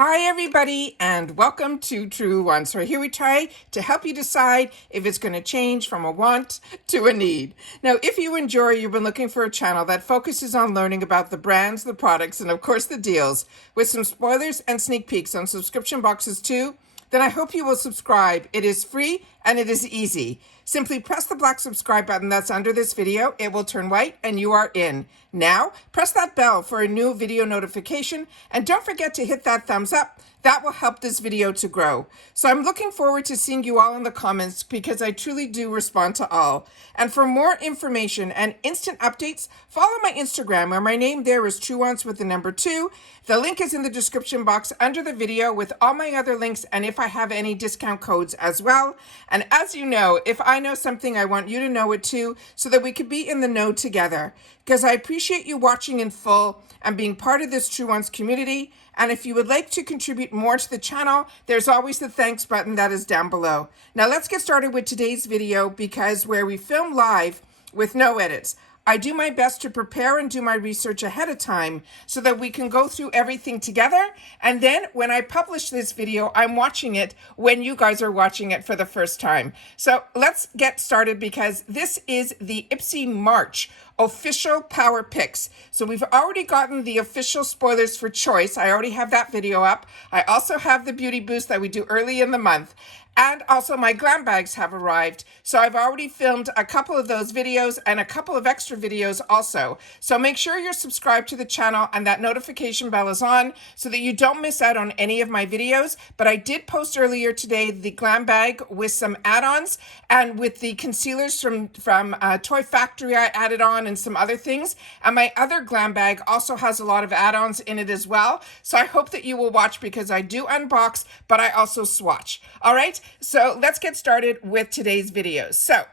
Hi everybody and welcome to Truewants, where here we try to help you decide if it's going to change from a want to a need. Now, if you enjoy, you've been looking for a channel that focuses on learning about the brands, the products, and of course the deals, with some spoilers and sneak peeks on subscription boxes too, then I hope you will subscribe. It is free and it is easy. Simply press the black subscribe button that's under this video. It will turn white and you are in. Now, press that bell for a new video notification and don't forget to hit that thumbs up. That will help this video to grow. So I'm looking forward to seeing you all in the comments because I truly do respond to all. And for more information and instant updates, follow my Instagram where my name there is Truewants with the number 2. The link is in the description box under the video with all my other links and if I have any discount codes as well. And as you know, if I know something, I want you to know it too so that we could be in the know together. Because I appreciate you watching in full and being part of this Truewants community. And if you would like to contribute more to the channel, there's always the thanks button that is down below. Now let's get started with today's video because where we film live with no edits. I do my best to prepare and do my research ahead of time so that we can go through everything together. And then when I publish this video, I'm watching it when you guys are watching it for the first time. So let's get started because this is the IPSY March official power picks. So we've already gotten the official spoilers for choice. I already have that video up. I also have the beauty boost that we do early in the month. And also my glam bags have arrived. So I've already filmed a couple of those videos and a couple of extra videos also. So make sure you're subscribed to the channel and that notification bell is on so that you don't miss out on any of my videos. But I did post earlier today the glam bag with some add-ons and with the concealers from Toy Factory I added on and some other things. And my other glam bag also has a lot of add-ons in it as well. So I hope that you will watch because I do unbox, but I also swatch. All right. So let's get started with today's videos. So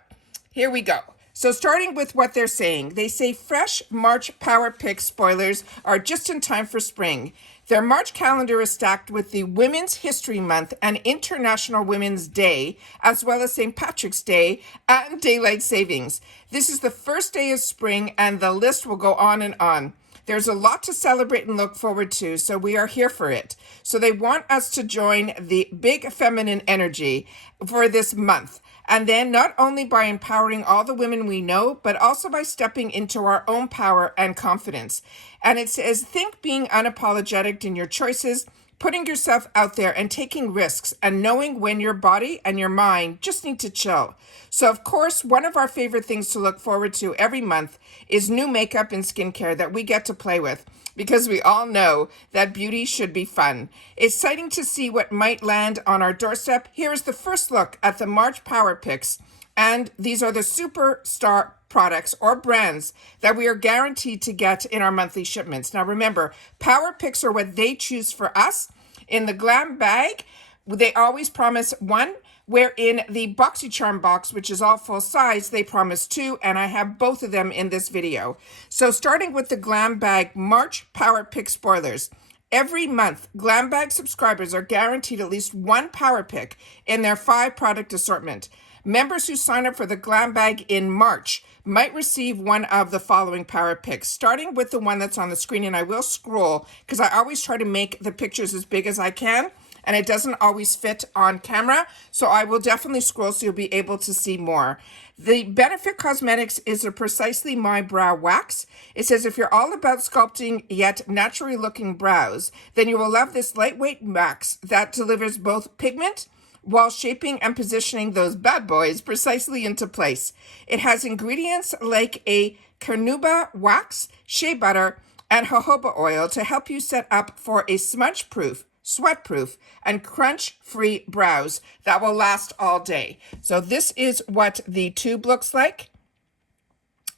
here we go. So starting with what they're saying, they say fresh March Power Pick spoilers are just in time for spring. Their March calendar is stacked with the Women's History Month and International Women's Day, as well as St. Patrick's Day and Daylight Savings. This is the first day of spring and the list will go on and on. There's a lot to celebrate and look forward to, so we are here for it. So they want us to join the big feminine energy for this month. And then not only by empowering all the women we know, but also by stepping into our own power and confidence. And it says, think being unapologetic in your choices, putting yourself out there and taking risks and knowing when your body and your mind just need to chill. So of course, one of our favorite things to look forward to every month is new makeup and skincare that we get to play with because we all know that beauty should be fun. Exciting to see what might land on our doorstep. Here is the first look at the March Power Picks. And these are the superstar products or brands that we are guaranteed to get in our monthly shipments. Now remember, power picks are what they choose for us. In the glam bag, they always promise 1, where in the Boxycharm box, which is all full size, they promise 2, and I have both of them in this video. So starting with the glam bag March Power Pick spoilers. Every month, GlamBag subscribers are guaranteed at least 1 power pick in their 5 product assortment. Members who sign up for the glam bag in March might receive one of the following power picks, starting with the one that's on the screen, and I will scroll because I always try to make the pictures as big as I can, and it doesn't always fit on camera, so I will definitely scroll so you'll be able to see more. The Benefit Cosmetics is a Precisely My Brow Wax. It says if you're all about sculpting yet naturally looking brows, then you will love this lightweight wax that delivers both pigment while shaping and positioning those bad boys precisely into place. It has ingredients like a carnauba wax, shea butter, and jojoba oil to help you set up for a smudge-proof, sweat-proof, and crunch-free brows that will last all day. So this is what the tube looks like.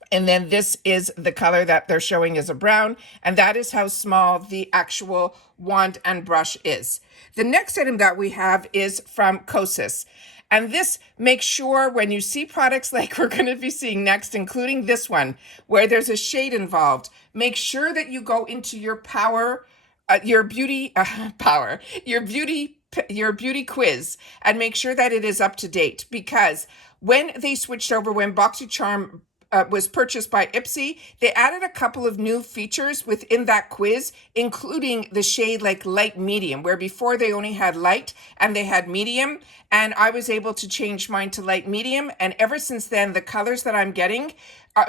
And then this is the color that they're showing as a brown. And that is how small the actual wand and brush is. The next item that we have is from Kosis. And this makes sure when you see products like we're going to be seeing next, including this one, where there's a shade involved, make sure that you go into your power, your beauty quiz and make sure that it is up to date because when they switched over, when Boxycharm was purchased by IPSY. They added a couple of new features within that quiz, including the shade like light medium, where before they only had light and they had medium. And I was able to change mine to light medium. And ever since then, the colors that I'm getting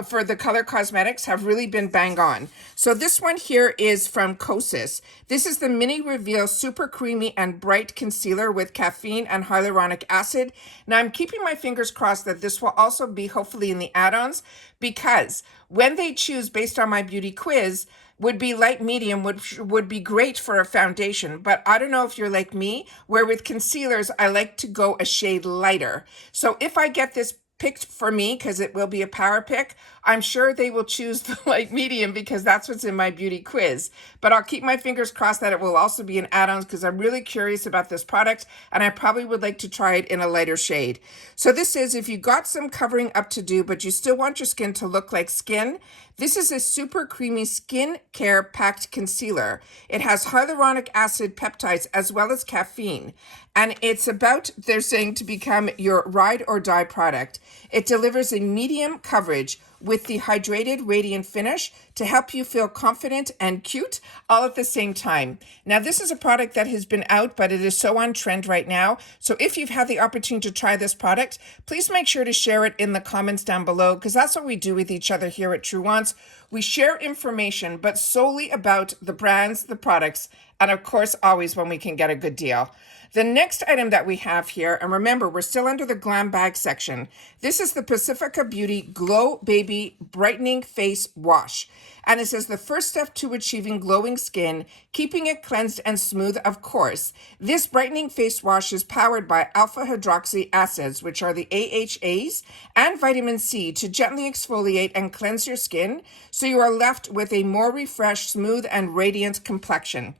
for the color cosmetics have really been bang on. So this one here is from Kosis. This is the Mini Reveal Super Creamy and Bright Concealer with caffeine and hyaluronic acid. Now I'm keeping my fingers crossed that this will also be hopefully in the add-ons, because when they choose based on my beauty quiz, would be light medium, would be great for a foundation. But I don't know if you're like me, where with concealers, I like to go a shade lighter. So if I get this picked for me, because it will be a power pick, I'm sure they will choose the light medium because that's what's in my beauty quiz. But I'll keep my fingers crossed that it will also be in add-ons, because I'm really curious about this product and I probably would like to try it in a lighter shade. So this is, if you got some covering up to do, but you still want your skin to look like skin, this is a super creamy skin care packed concealer. It has hyaluronic acid peptides as well as caffeine. And it's about, they're saying, to become your ride or die product. It delivers a medium coverage with the hydrated radiant finish to help you feel confident and cute all at the same time. Now, this is a product that has been out, but it is so on trend right now. So if you've had the opportunity to try this product, please make sure to share it in the comments down below, because that's what we do with each other here at Truewants. We share information, but solely about the brands, the products, and of course, always when we can get a good deal. The next item that we have here, and remember, we're still under the GlamBag section. This is the Pacifica Beauty Glow Baby Brightening Face Wash. And it says the first step to achieving glowing skin, keeping it cleansed and smooth, of course. This brightening face wash is powered by alpha hydroxy acids, which are the AHAs, and vitamin C to gently exfoliate and cleanse your skin, so you are left with a more refreshed, smooth, and radiant complexion.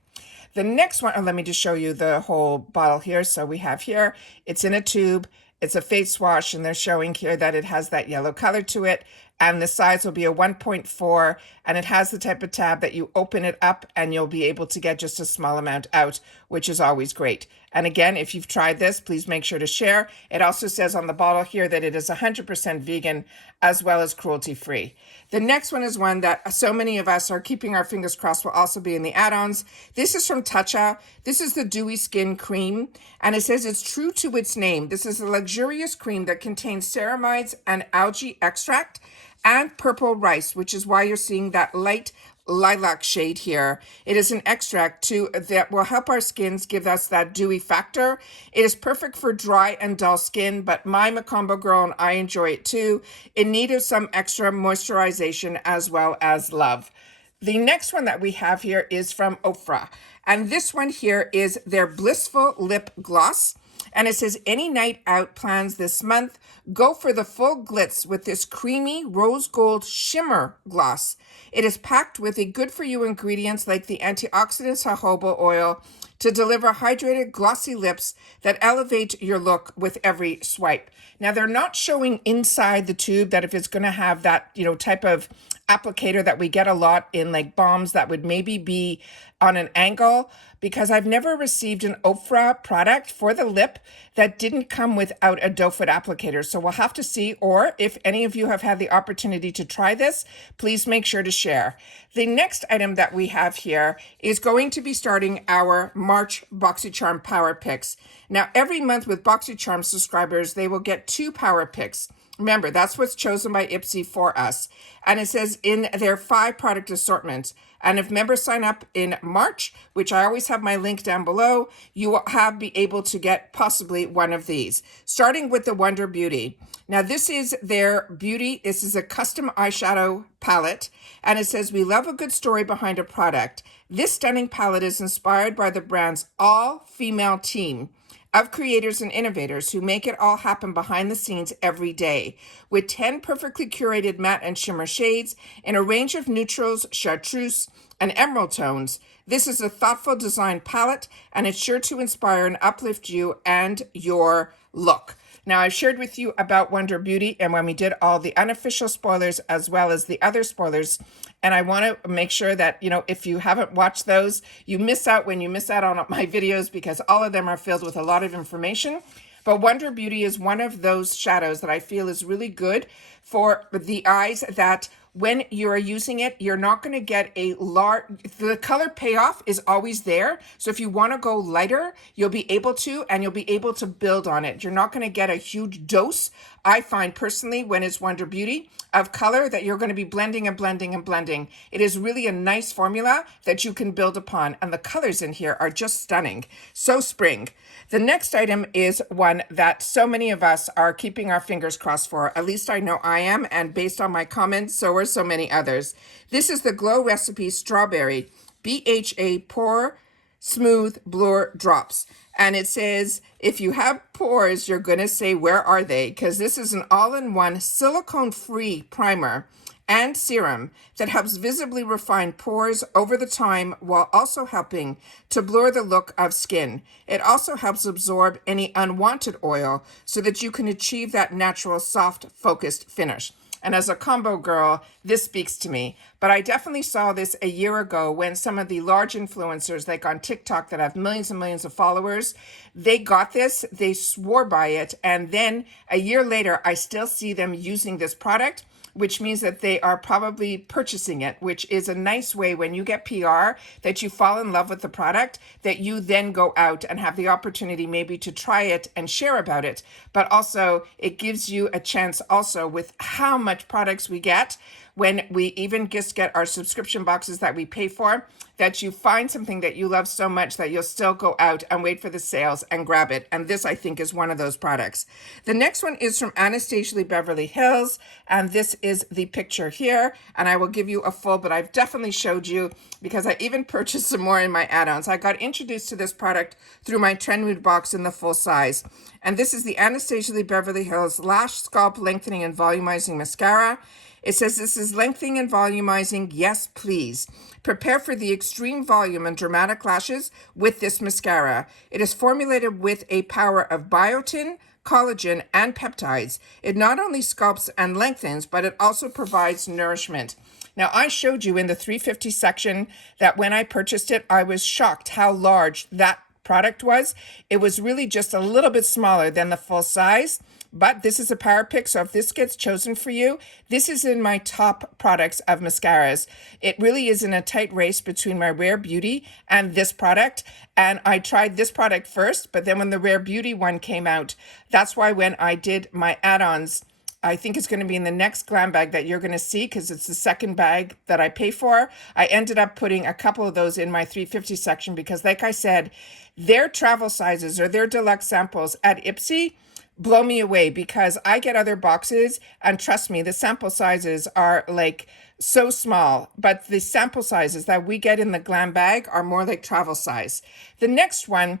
The next one, let me just show you the whole bottle here. So we have here, it's in a tube, it's a face wash, and they're showing here that it has that yellow color to it. And the size will be a 1.4, and it has the type of tab that you open it up and you'll be able to get just a small amount out, which is always great. And again, if you've tried this, please make sure to share. It also says on the bottle here that it is 100% vegan as well as cruelty-free. The next one is one that so many of us are keeping our fingers crossed will also be in the add-ons. This is from Tatcha. This is the Dewy Skin Cream, and it says it's true to its name. This is a luxurious cream that contains ceramides and algae extract and purple rice, which is why you're seeing that light lilac shade here. It is an extract that will help our skins, give us that dewy factor. It is perfect for dry and dull skin, but I'm a combo girl and I enjoy it too, in need of some extra moisturization as well as love. The next one that we have here is from Ofra, and this one here is their Blissful Lip Gloss. And it says, any night out plans this month, go for the full glitz with this creamy rose gold shimmer gloss. It is packed with a good-for-you ingredients like the antioxidant jojoba oil to deliver hydrated, glossy lips that elevate your look with every swipe. Now, they're not showing inside the tube that if it's going to have that, type of applicator that we get a lot in like balms that would maybe be on an angle, because I've never received an Ofra product for the lip that didn't come without a doe foot applicator. So we'll have to see, or if any of you have had the opportunity to try this, please make sure to share. The next item that we have here is going to be starting our March Boxycharm Power Picks. Now, every month with Boxycharm subscribers, they will get 2 Power Picks. Remember, that's what's chosen by IPSY for us. And it says in their 5 product assortments. And if members sign up in March, which I always have my link down below, you will be able to get possibly one of these, starting with the Wonder Beauty. Now, this is their beauty. This is a custom eyeshadow palette. And it says, we love a good story behind a product. This stunning palette is inspired by the brand's all-female team of creators and innovators who make it all happen behind the scenes every day. With 10 perfectly curated matte and shimmer shades in a range of neutrals, chartreuse, and emerald tones, this is a thoughtful design palette, and it's sure to inspire and uplift you and your look. Now, I've shared with you about Wonder Beauty and when we did all the unofficial spoilers as well as the other spoilers. And I want to make sure that, if you haven't watched those, you miss out when you miss out on my videos, because all of them are filled with a lot of information. But Wonder Beauty is one of those shadows that I feel is really good for the eyes that when you're using it, you're not going to get a large, the color payoff is always there. So if you want to go lighter, you'll be able to, and you'll be able to build on it. You're not going to get a huge dose, I find personally, when it's Wonder Beauty, of color that you're going to be blending and blending and blending. It is really a nice formula that you can build upon. And the colors in here are just stunning. So spring. The next item is one that so many of us are keeping our fingers crossed for. At least I know I am, and based on my comments, so are so many others. This is the Glow Recipe Strawberry BHA Pore Smooth Blur Drops. And it says, if you have pores, you're going to say, where are they? Because this is an all-in-one silicone-free primer and serum that helps visibly refine pores over the time while also helping to blur the look of skin. It also helps absorb any unwanted oil so that you can achieve that natural, soft, focused finish. And as a combo girl, this speaks to me. But I definitely saw this a year ago when some of the large influencers, like on TikTok, that have millions and millions of followers, they got this, they swore by it. And then a year later, I still see them using this product, which means that they are probably purchasing it, which is a nice way when you get PR that you fall in love with the product, that you then go out and have the opportunity maybe to try it and share about it. But also it gives you a chance also with how much products we get when we even just get our subscription boxes that we pay for, that you find something that you love so much that you'll still go out and wait for the sales and grab it. And this, I think, is one of those products. The next one is from Anastasia Beverly Hills, and this is the picture here. And I will give you a full, but I've definitely showed you because I even purchased some more in my add-ons. I got introduced to this product through my Trendmood box in the full size. And this is the Anastasia Beverly Hills Lash Sculpt Lengthening and Volumizing Mascara. It says this is lengthening and volumizing, yes please. Prepare for the extreme volume and dramatic lashes with this mascara. It is formulated with a power of biotin, collagen, and peptides. It not only sculpts and lengthens, but it also provides nourishment. Now, I showed you in the 350 section that when I purchased it, I was shocked how large that product was. It was really just a little bit smaller than the full size. But this is a power pick, so if this gets chosen for you, this is in my top products of mascaras. It really is in a tight race between my Rare Beauty and this product. And I tried this product first, but then when the Rare Beauty one came out, that's why when I did my add-ons, I think it's going to be in the next GlamBag that you're going to see because it's the second bag that I pay for. I ended up putting a couple of those in my 350 section because, like I said, their travel sizes or their deluxe samples at IPSY blow me away because I get other boxes and trust me, the sample sizes are like so small, but the sample sizes that we get in the GlamBag are more like travel size. The next one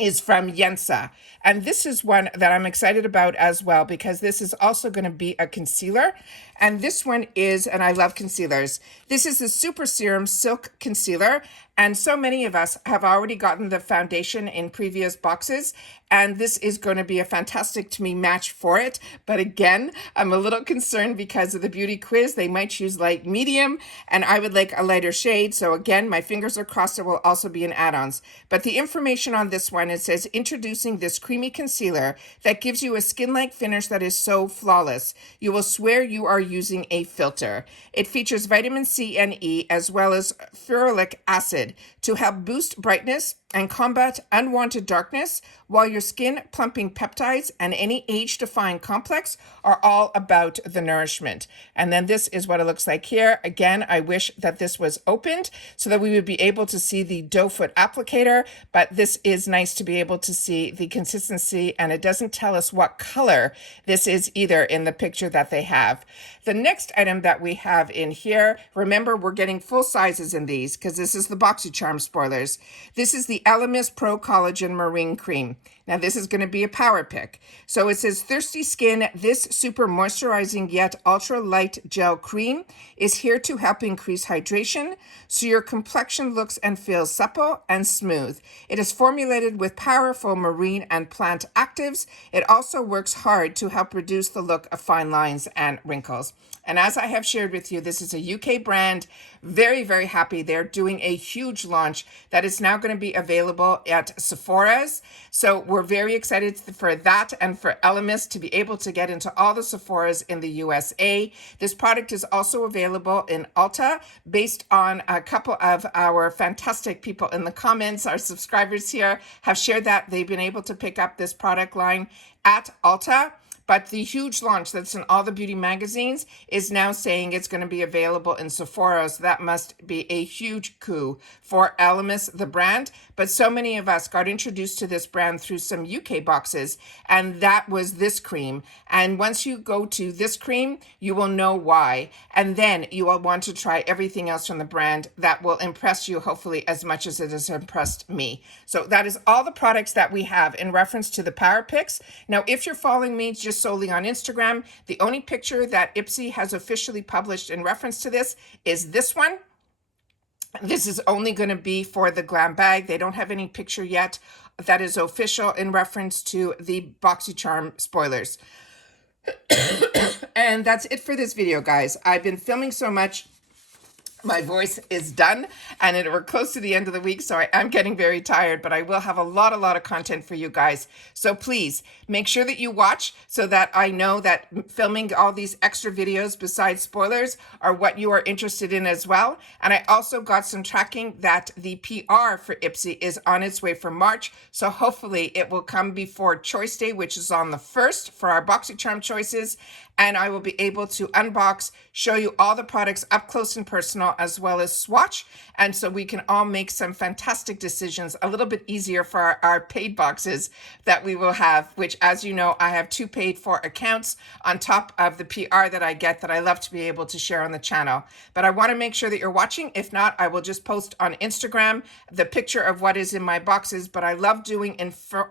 is from Yensa. And this is one that I'm excited about as well because this is also going to be a concealer. And this one is, and I love concealers, this is the Super Serum Silk Concealer. And so many of us have already gotten the foundation in previous boxes. And this is going to be a fantastic, to me, match for it. But again, I'm a little concerned because of the beauty quiz. They might choose light medium, and I would like a lighter shade. So again, my fingers are crossed it will also be in add-ons. But the information on this one, it says, introducing this creamy concealer that gives you a skin-like finish that is so flawless. You will swear you are using a filter. It features vitamin C and E as well as ferulic acid to help boost brightness and combat unwanted darkness, while your skin plumping peptides and any age-defying complex are all about the nourishment. And then this is what it looks like here. Again, I wish that this was opened so that we would be able to see the doe foot applicator, but this is nice to be able to see the consistency, and it doesn't tell us what color this is either in the picture that they have. The next item that we have in here, remember we're getting full sizes in these because this is the Boxycharm spoilers. This is the Elemis Pro Collagen Marine Cream. Now this is going to be a power pick. So it says, thirsty skin, this super moisturizing yet ultra light gel cream is here to help increase hydration so your complexion looks and feels supple and smooth. It is formulated with powerful marine and plant actives. It also works hard to help reduce the look of fine lines and wrinkles. And as I have shared with you, this is a UK brand. Very, very happy. They're doing a huge launch that is now going to be available at Sephora's. So we're very excited for that and for Elemis to be able to get into all the Sephora's in the USA. This product is also available in Ulta, based on a couple of our fantastic people in the comments. Our subscribers here have shared that they've been able to pick up this product line at Ulta. But the huge launch that's in all the beauty magazines is now saying it's going to be available in Sephora. So that must be a huge coup for Elemis, the brand. But so many of us got introduced to this brand through some UK boxes, and that was this cream. And once you go to this cream, you will know why. And then you will want to try everything else from the brand that will impress you, hopefully, as much as it has impressed me. So that is all the products that we have in reference to the Power Picks. Now, if you're following me just solely on Instagram, the only picture that IPSY has officially published in reference to this is this one. This is only going to be for the GlamBag. They don't have any picture yet that is official in reference to the Boxycharm spoilers. And that's it for this video, guys. I've been filming so much. My voice is done, and we're close to the end of the week, so I am getting very tired, but I will have a lot of content for you guys. So please make sure that you watch so that I know that filming all these extra videos besides spoilers are what you are interested in as well. And I also got some tracking that the PR for IPSY is on its way for March, so hopefully it will come before Choice Day, which is on the 1st for our Boxycharm choices. And I will be able to unbox, show you all the products up close and personal, as well as swatch. And so we can all make some fantastic decisions a little bit easier for our paid boxes that we will have, which, as you know, I have 2 paid for accounts on top of the PR that I get that I love to be able to share on the channel. But I want to make sure that you're watching. If not, I will just post on Instagram the picture of what is in my boxes. But I love doing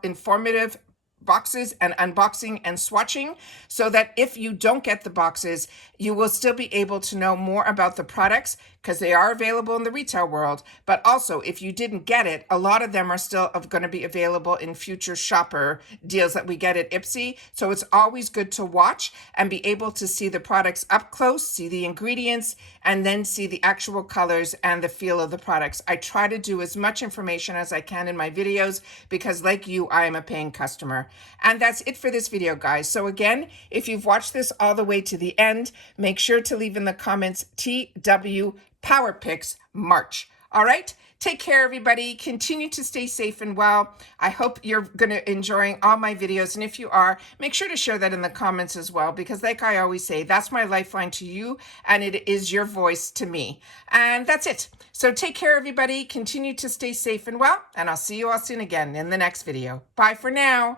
informative boxes and unboxing and swatching, so that if you don't get the boxes, you will still be able to know more about the products, because they are available in the retail world. But also, if you didn't get it, a lot of them are still going to be available in future shopper deals that we get at IPSY. So it's always good to watch and be able to see the products up close, see the ingredients, and then see the actual colors and the feel of the products. I try to do as much information as I can in my videos because, like you, I am a paying customer. And that's it for this video, guys. So again, if you've watched this all the way to the end, make sure to leave in the comments TW Power Picks March. All right? Take care, everybody. Continue to stay safe and well. I hope you're going to enjoying all my videos. And if you are, make sure to share that in the comments as well, because like I always say, that's my lifeline to you, and it is your voice to me. And that's it. So take care, everybody. Continue to stay safe and well, and I'll see you all soon again in the next video. Bye for now.